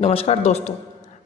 नमस्कार दोस्तों,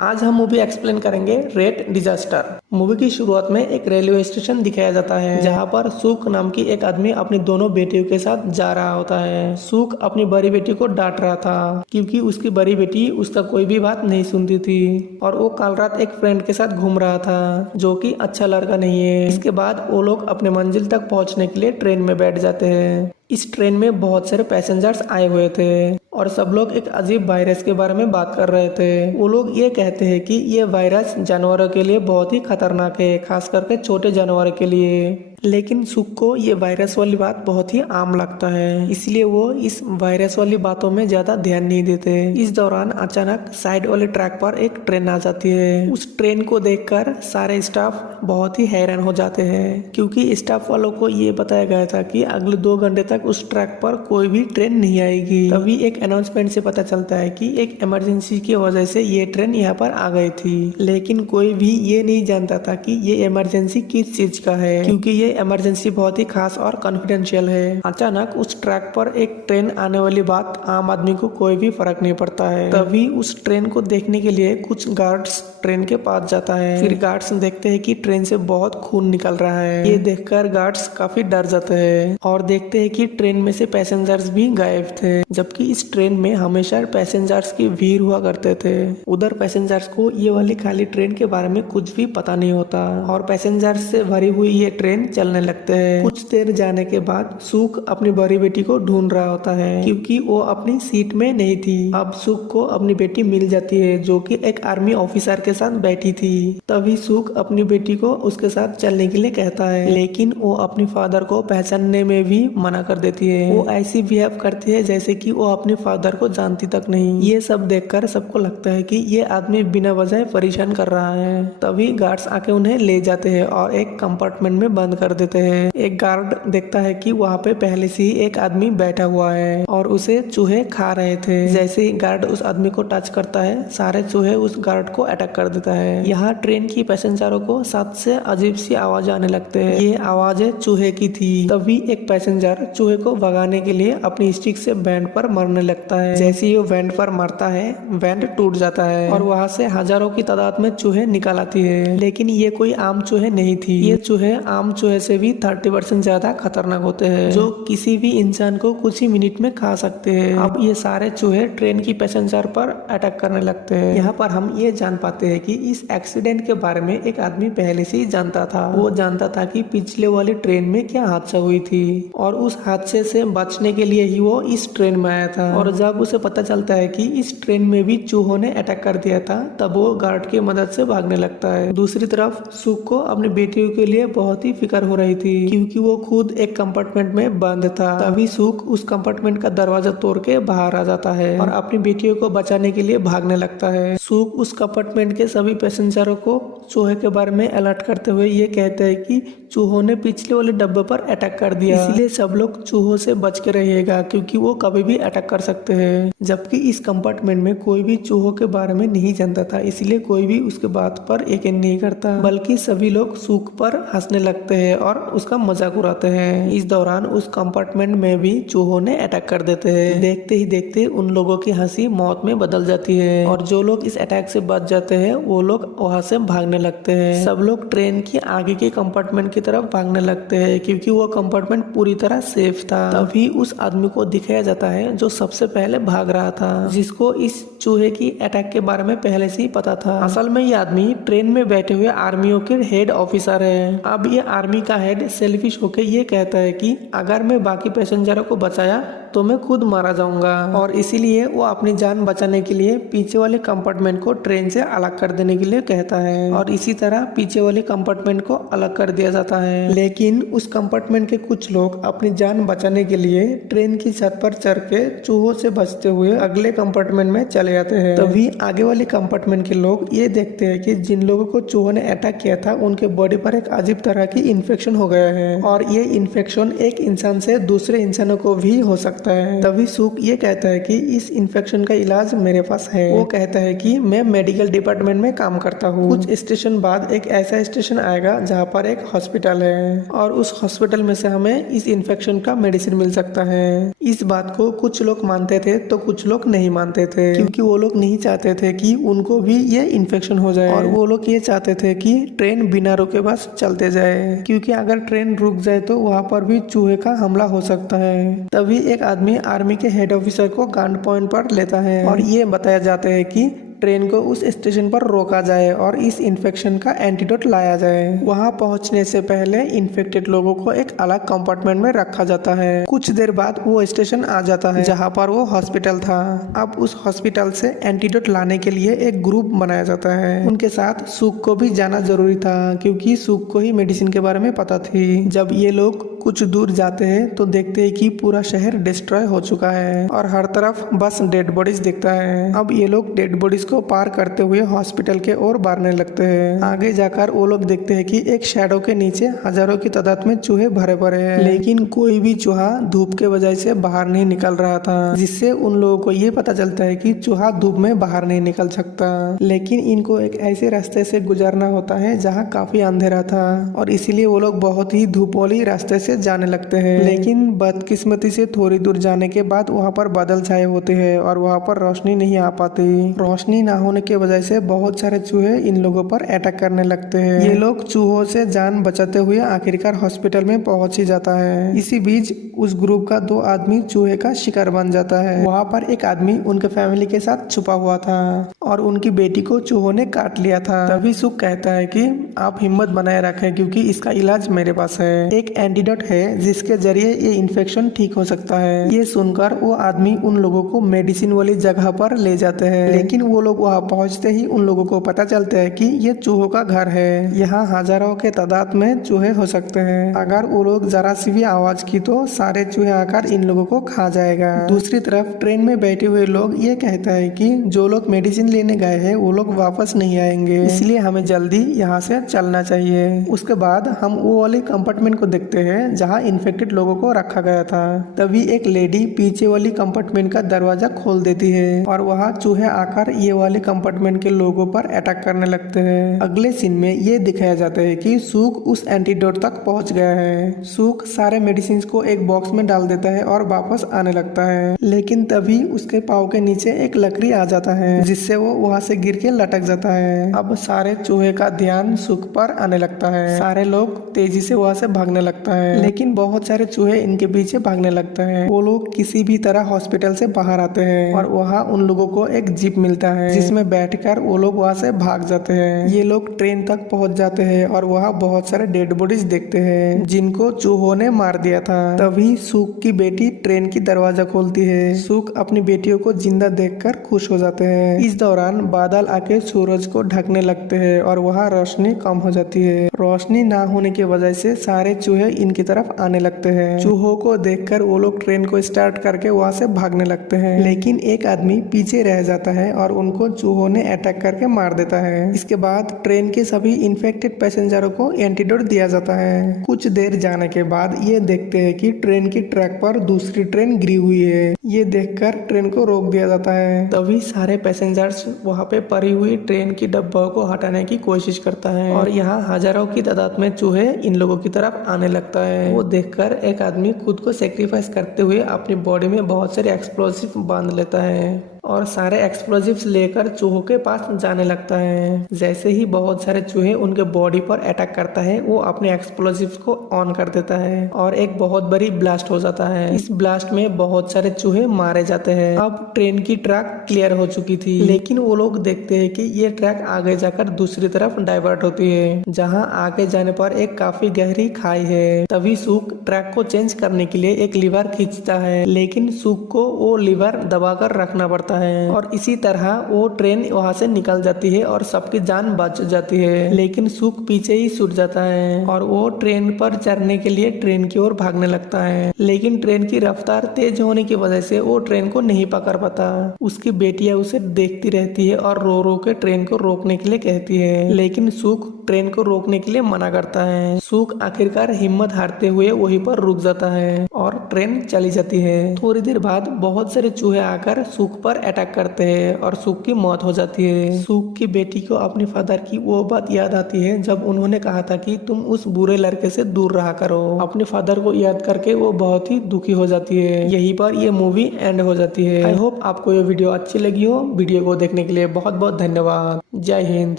आज हम मूवी एक्सप्लेन करेंगे रेड डिजास्टर। मूवी की शुरुआत में एक रेलवे स्टेशन दिखाया जाता है जहां पर सुख नाम की एक आदमी अपनी दोनों बेटियों के साथ जा रहा होता है। सुख अपनी बड़ी बेटी को डांट रहा था क्योंकि उसकी बड़ी बेटी उसका कोई भी बात नहीं सुनती थी और वो कल रात एक फ्रेंड के साथ घूम रहा था जो कि अच्छा लड़का नहीं है। इसके बाद वो लोग अपने मंजिल तक पहुंचने के लिए ट्रेन में बैठ जाते हैं। इस ट्रेन में बहुत सारे पैसेंजर्स आए हुए थे और सब लोग एक अजीब वायरस के बारे में बात कर रहे थे। वो लोग ये कहते हैं कि ये वायरस जानवरों के लिए बहुत ही खतरनाक है, खास करके छोटे जानवरों के लिए। लेकिन सुख को ये वायरस वाली बात बहुत ही आम लगता है, इसलिए वो इस वायरस वाली बातों में ज्यादा ध्यान नहीं देते। इस दौरान अचानक साइड वाले ट्रैक पर एक ट्रेन आ जाती है। उस ट्रेन को देखकर सारे स्टाफ बहुत ही हैरान हो जाते हैं क्योंकि स्टाफ वालों को ये बताया गया था कि अगले 2 घंटे तक उस ट्रैक पर कोई भी ट्रेन नहीं आएगी। तभी एक अनाउंसमेंट से पता चलता है कि एक इमरजेंसी की वजह से ये ट्रेन यहाँ पर आ गई थी, लेकिन कोई भी ये नहीं जानता था कि ये इमरजेंसी किस चीज का है क्योंकि ये इमरजेंसी बहुत ही खास और कॉन्फिडेंशियल है। अचानक उस ट्रैक पर एक ट्रेन आने वाली बात आम आदमी को कोई भी फर्क नहीं पड़ता है। तभी उस ट्रेन को देखने के लिए कुछ गार्ड्स ट्रेन के पास जाता है। फिर गार्ड्स देखते हैं कि ट्रेन से बहुत खून निकल रहा है। ये देखकर गार्ड्स काफी डर जाते हैं और देखते हैं कि ट्रेन में से पैसेंजर्स भी गायब थे, जबकि इस ट्रेन में हमेशा पैसेंजर्स की भीड़ हुआ करते थे। उधर पैसेंजर्स को ये वाली खाली ट्रेन के बारे में कुछ भी पता नहीं होता और पैसेंजर्स से भरी हुई ये ट्रेन चलने लगते हैं। कुछ देर जाने के बाद सुख अपनी बड़ी बेटी को ढूंढ रहा होता है क्योंकि वो अपनी सीट में नहीं थी। अब सुख को अपनी बेटी मिल जाती है जो कि एक आर्मी ऑफिसर के साथ बैठी थी। तभी सुख अपनी बेटी को उसके साथ चलने के लिए कहता है, लेकिन वो अपनी फादर को पहचानने में भी मना कर देती है। वो ऐसी बिहेव करती है जैसे कि वो अपने फादर को जानती तक नहीं। ये सब देखकर सबको लगता है कि ये आदमी बिना वजह परेशान कर रहा है। तभी गार्ड्स आके उन्हें ले जाते हैं और एक कंपार्टमेंट में बंद कर देते हैं। एक गार्ड देखता है कि वहाँ पे पहले से ही एक आदमी बैठा हुआ है और उसे चूहे खा रहे थे। जैसे ही गार्ड उस आदमी को टच करता है, सारे चूहे उस गार्ड को अटैक कर देता है। यहाँ ट्रेन की पैसेंजरों को साथ से अजीब सी आवाज आने लगते हैं। ये आवाजें चूहे की थी। तभी एक पैसेंजर चूहे को भगाने के लिए अपनी स्टिक से बैंड पर मारने लगता है। जैसे ही वो बैंड पर मारता है, बैंड टूट जाता है और वहाँ से हजारों की तादाद में चूहे निकल आती है। लेकिन ये कोई आम चूहे नहीं थी। ये चूहे आम चूहे से भी 30% ज्यादा खतरनाक होते हैं जो किसी भी इंसान को कुछ ही मिनट में खा सकते हैं। अब ये सारे चूहे ट्रेन की पैसेंजर पर अटैक करने लगते हैं। यहाँ पर हम ये जान पाते हैं कि इस एक्सीडेंट के बारे में एक आदमी पहले से ही जानता था। वो जानता था कि पिछले वाली ट्रेन में क्या हादसा हुई थी और उस हादसे से बचने के लिए ही वो इस ट्रेन में आया था। और जब उसे पता चलता है कि इस ट्रेन में भी चूहों ने अटैक कर दिया था, तब वो गार्ड की मदद से भागने लगता है। दूसरी तरफ सुख को अपनी बेटियों के लिए बहुत ही फिक्र हो रही थी क्योंकि वो खुद एक कंपार्टमेंट में बंद था। तभी सुख उस कंपार्टमेंट का दरवाजा तोड़ के बाहर आ जाता है और अपनी बेटियों को बचाने के लिए भागने लगता है। सुख उस कंपार्टमेंट के सभी पैसेंजरों को चूहे के बारे में अलर्ट करते हुए ये कहते हैं कि चूहों ने पिछले वाले डब्बे पर अटैक कर दिया, इसलिए सब लोग चूहों से बच के रहिएगा क्योंकि वो कभी भी अटैक कर सकते हैं। जबकि इस कंपार्टमेंट में कोई भी चूहों के बारे में नहीं जानता था, इसलिए कोई भी उसके बात पर यकीन नहीं करता, बल्कि सभी लोग सुख पर हंसने लगते हैं और उसका मजाक उड़ाते हैं। इस दौरान उस कंपार्टमेंट में भी चूहों ने अटैक कर देते हैं। देखते ही देखते उन लोगों की हंसी मौत में बदल जाती है और जो लोग इस अटैक से बच जाते हैं वो लोग वहाँ से भागने लगते हैं। सब लोग ट्रेन की आगे के कंपार्टमेंट की तरफ भागने लगते हैं क्योंकि वो कंपार्टमेंट पूरी तरह सेफ था। तभी उस आदमी को दिखाया जाता है जो सबसे पहले भाग रहा था, जिसको इस चूहे की अटैक के बारे में पहले से ही पता था। असल में ये आदमी ट्रेन में बैठे हुए आर्मियों के हेड ऑफिसर है। अब ये आर्मी का हेड सेल्फिश होकर ये कहता है कि अगर मैं बाकी पैसेंजरों को बचाया तो मैं खुद मारा जाऊंगा और इसीलिए वो अपनी जान बचाने के लिए पीछे वाले कंपार्टमेंट को ट्रेन से अलग कर देने के लिए कहता है और इसी तरह पीछे वाले कंपार्टमेंट को अलग कर दिया जाता है। लेकिन उस कंपार्टमेंट के कुछ लोग अपनी जान बचाने के लिए ट्रेन की छत पर चढ़ के चूहों से बचते हुए अगले कंपार्टमेंट में चले जाते हैं। तभी आगे वाले कंपार्टमेंट के लोग ये देखते हैं कि जिन लोगों को चूहों ने अटैक किया था उनके बॉडी पर एक अजीब तरह की इन्फेक्शन हो गया है और ये इन्फेक्शन एक इंसान से दूसरे इंसानों को भी हो सकता सकता है। तभी सुक ये कहता है कि इस इन्फेक्शन का इलाज मेरे पास है। वो कहता है कि मैं मेडिकल डिपार्टमेंट में काम करता हूँ। कुछ स्टेशन बाद एक ऐसा स्टेशन आएगा जहाँ पर एक हॉस्पिटल है और उस हॉस्पिटल में से हमें इस इन्फेक्शन का मेडिसिन मिल सकता है। इस बात को कुछ लोग मानते थे तो कुछ लोग नहीं मानते थे, क्योंकि वो लोग नहीं चाहते थे कि उनको भी ये इन्फेक्शन हो जाए और वो लोग ये चाहते थे कि ट्रेन बिना रुके बस चलते जाए, क्योंकि अगर ट्रेन रुक जाए तो वहाँ पर भी चूहे का हमला हो सकता है। तभी एक आदमी आर्मी के हेड ऑफिसर को गार्ड पॉइंट पर लेता है और ये बताया जाता है कि ट्रेन को उस स्टेशन पर रोका जाए और इस इन्फेक्शन का एंटीडोट लाया जाए। वहां पहुंचने से पहले इन्फेक्टेड लोगों को एक अलग कंपार्टमेंट में रखा जाता है। कुछ देर बाद वो स्टेशन आ जाता है जहां पर वो हॉस्पिटल था। अब उस हॉस्पिटल से एंटीडोट लाने के लिए एक ग्रुप बनाया जाता है। उनके साथ सुक को भी जाना जरूरी था, क्योंकि सुक को ही मेडिसिन के बारे में पता थी। जब ये लोग कुछ दूर जाते हैं तो देखते हैं कि पूरा शहर डिस्ट्रॉय हो चुका है और हर तरफ बस डेड बॉडीज दिखता है। अब ये लोग डेड बॉडीज को पार करते हुए हॉस्पिटल के ओर बढ़ने लगते हैं। आगे जाकर वो लोग देखते हैं कि एक शैडो के नीचे हजारों की तादाद में चूहे भरे पड़े हैं, लेकिन कोई भी चूहा धूप के वजह से बाहर नहीं निकल रहा था, जिससे उन लोगों को ये पता चलता है कि चूहा धूप में बाहर नहीं निकल सकता। लेकिन इनको एक ऐसे रास्ते से गुजरना होता है जहाँ काफी अंधेरा था और इसीलिए वो लोग बहुत ही धूप वाली रास्ते से जाने लगते हैं। लेकिन बदकिस्मती से थोड़ी दूर जाने के बाद वहाँ पर बादल छाए होते हैं और वहाँ पर रोशनी नहीं आ पाती। रोशनी ना होने की वजह से बहुत सारे चूहे इन लोगों पर अटैक करने लगते हैं। ये लोग चूहों से जान बचाते हुए आखिरकार हॉस्पिटल में पहुंच ही जाता है। इसी बीच उस ग्रुप का 2 आदमी चूहे का शिकार बन जाता है। वहाँ पर एक आदमी उनके फैमिली के साथ छुपा हुआ था और उनकी बेटी को चूहों ने काट लिया था। तभी सुक कहता है कि आप हिम्मत बनाए रखें, क्योंकि इसका इलाज मेरे पास है। एक एंटीडोट है जिसके जरिए ये इन्फेक्शन ठीक हो सकता है। ये सुनकर वो आदमी उन लोगों को मेडिसिन वाली जगह पर ले जाते हैं, लेकिन वो लोग वहाँ पहुँचते ही उन लोगों को पता चलता है कि ये चूहों का घर है। यहाँ हजारों के तादाद में चूहे हो सकते हैं। अगर वो लोग जरा सी भी आवाज की तो सारे चूहे आकर इन लोगों को खा जाएगा। दूसरी तरफ ट्रेन में बैठे हुए लोग ये कहता है कि जो लोग मेडिसिन लेने गए हैं वो लोग वापस नहीं आएंगे, इसलिए हमें जल्दी यहाँ से चलना चाहिए। उसके बाद हम वो वाली कंपार्टमेंट को देखते हैं जहाँ इन्फेक्टेड लोगों को रखा गया था। तभी एक लेडी पीछे वाली कंपार्टमेंट का दरवाजा खोल देती है और वहाँ चूहे आकर ये वाले कंपार्टमेंट के लोगों पर अटैक करने लगते हैं। अगले सीन में ये दिखाया जाता है कि सुक उस एंटीडोट तक पहुंच गया है। सुक सारे मेडिसिन को एक बॉक्स में डाल देता है और वापस आने लगता है, लेकिन तभी उसके पाँव के नीचे एक लकड़ी आ जाता है, जिससे वो वहाँ से गिर के लटक जाता है। अब सारे चूहे का ध्यान सुक पर आने लगता है। सारे लोग तेजी से वहाँ से भागने लगता है, लेकिन बहुत सारे चूहे इनके पीछे भागने लगता है। वो लोग किसी भी तरह हॉस्पिटल से बाहर आते हैं और वहाँ उन लोगों को एक जीप मिलता है, जिसमें बैठकर वो लोग वहाँ से भाग जाते हैं। ये लोग ट्रेन तक पहुँच जाते हैं और वहाँ बहुत सारे डेड बॉडीज देखते हैं जिनको चूहों ने मार दिया था। तभी सुक की बेटी ट्रेन की दरवाजा खोलती है। सुक अपनी बेटियों को जिंदा देखकर खुश हो जाते हैं। इस दौरान बादल आके सूरज को ढकने लगते हैं और वहाँ रोशनी कम हो जाती है। रोशनी ना होने की वजह से सारे चूहे इनकी तरफ आने लगते हैं। चूहों को देखकर वो लोग ट्रेन को स्टार्ट करके वहाँ से भागने लगते हैं, लेकिन एक आदमी पीछे रह जाता है और उनको चूहों ने अटैक करके मार देता है। इसके बाद ट्रेन के सभी इन्फेक्टेड पैसेंजरों को एंटीडोट दिया जाता है। कुछ देर जाने के बाद ये देखते हैं कि ट्रेन की ट्रैक पर दूसरी ट्रेन गिरी हुई है। ये देखकर ट्रेन को रोक दिया जाता है। तभी सारे पैसेंजर्स वहाँ पे पड़ी हुई ट्रेन की डब्बों को हटाने की कोशिश करता है और यहाँ हजारों की तादाद में चूहे इन लोगों की तरफ आने लगता है। वो देखकर एक आदमी खुद को सेक्रीफाइस करते हुए अपनी बॉडी में बहुत सारे एक्सप्लोसिव बांध लेता है और सारे एक्सप्लोजिव्स लेकर चूहों के पास जाने लगता है। जैसे ही बहुत सारे चूहे उनके बॉडी पर अटैक करता है, वो अपने एक्सप्लोजिव्स को ऑन कर देता है और एक बहुत बड़ी ब्लास्ट हो जाता है। इस ब्लास्ट में बहुत सारे चूहे मारे जाते हैं। अब ट्रेन की ट्रैक क्लियर हो चुकी थी, लेकिन वो लोग देखते हैं कि ये ट्रैक आगे जाकर दूसरी तरफ डाइवर्ट होती है, जहाँ आगे जाने पर एक काफी गहरी खाई है। तभी सुक ट्रैक को चेंज करने के लिए एक लीवर खींचता है, लेकिन सुक को वो लीवर दबाकर रखना पड़ता पड़ता है और इसी तरह वो ट्रेन वहाँ से निकल जाती है और सबकी जान बच जाती है। लेकिन सुख पीछे ही छूट जाता है और वो ट्रेन पर चढ़ने के लिए ट्रेन की ओर भागने लगता है, लेकिन ट्रेन की रफ्तार तेज होने की वजह से वो ट्रेन को नहीं पकड़ पाता। उसकी बेटियां उसे देखती रहती है और रो रो के ट्रेन को रोकने के लिए कहती है, लेकिन सुख ट्रेन को रोकने के लिए मना करता है। सुख आखिरकार हिम्मत हारते हुए वहीं पर रुक जाता है और ट्रेन चली जाती है। थोड़ी देर बाद बहुत सारे चूहे आकर सुख पर अटैक करते हैं और सुख की मौत हो जाती है। सुख की बेटी को अपने फादर की वो बात याद आती है जब उन्होंने कहा था कि तुम उस बुरे लड़के से दूर रहा करो। अपने फादर को याद करके वो बहुत ही दुखी हो जाती है। यहीं पर ये मूवी एंड हो जाती है। आई होप आपको ये वीडियो अच्छी लगी हो। वीडियो को देखने के लिए बहुत बहुत धन्यवाद। जय हिंद।